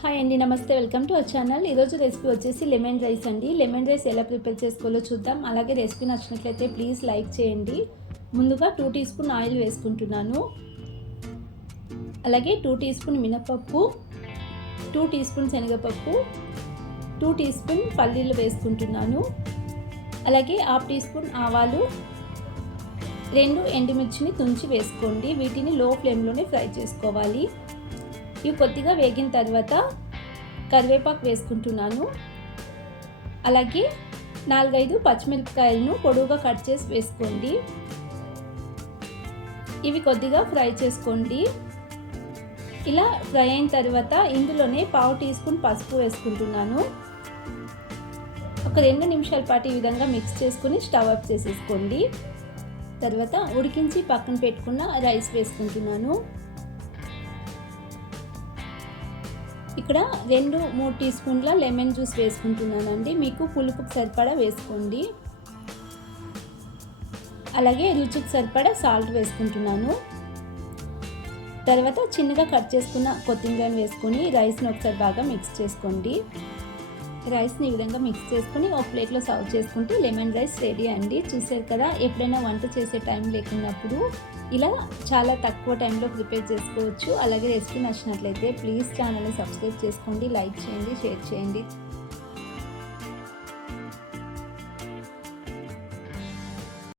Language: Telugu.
హాయ్ అండి, నమస్తే. Welcome to our channel. ఈరోజు రెసిపీ వచ్చేసి లెమన్ రైస్ అండి. లెమన్ రైస్ ఎలా ప్రిపేర్ చేసుకోవాలో చూద్దాం. అలాగే రెసిపీ నచ్చినట్లయితే ప్లీజ్ లైక్ చేయండి. ముందుగా 2 టీ స్పూన్ ఆయిల్ వేసుకుంటున్నాను. అలాగే 2 టీ స్పూన్ మినపప్పు, 2 టీ స్పూన్ శనగపప్పు, 2 టీ స్పూన్ పల్లీలు వేసుకుంటున్నాను. అలాగే 1/2 టీ స్పూన్ ఆవాలు, 2 ఎండుమిర్చిని తుంచి వేసుకోండి. వీటిని లో ఫ్లేమ్లోనే ఫ్రై చేసుకోవాలి. ఇవి కొద్దిగా వేగిన తర్వాత కరివేపాకు వేసుకుంటున్నాను. అలాగే 4-5 పచ్చిమిరపకాయలను పొడవుగా కట్ చేసి వేసుకోండి. ఇవి కొద్దిగా ఫ్రై చేసుకోండి. ఇలా ఫ్రై అయిన తర్వాత ఇందులోనే 1/2 టీ స్పూన్ పసుపు వేసుకుంటున్నాను. ఒక 2 నిమిషాల పాటు ఈ విధంగా మిక్స్ చేసుకుని స్టవ్ ఆఫ్ చేసేసుకోండి. తర్వాత ఉడికించి పక్కన పెట్టుకున్న రైస్ వేసుకుంటున్నాను. ఇక్కడ 2-3 టీ స్పూన్ల లెమన్ జ్యూస్ వేసుకుంటున్నానండి. మీకు పులుపుకు సరిపడా వేసుకోండి. అలాగే రుచికి సరిపడా సాల్ట్ వేసుకుంటున్నాను. తర్వాత చిన్నగా కట్ చేసుకున్న కొత్తిమీరని వేసుకొని రైస్ని ఒకసారి బాగా మిక్స్ చేసుకోండి. రైస్ని ఈ విధంగా మిక్స్ చేసుకుని ఒక ప్లేట్లో సర్వ్ చేసుకుంటే లెమన్ రైస్ రెడీ అండి. చూసారు కదా, ఎప్పుడైనా వంట చేసే టైం లేకున్నప్పుడు ఇలా చాలా తక్కువ టైంలో ప్రిపేర్ చేసుకోవచ్చు. అలాగే రెసిపీ నచ్చినట్లయితే ప్లీజ్ ఛానల్ని సబ్స్క్రైబ్ చేసుకోండి, లైక్ చేయండి, షేర్ చేయండి.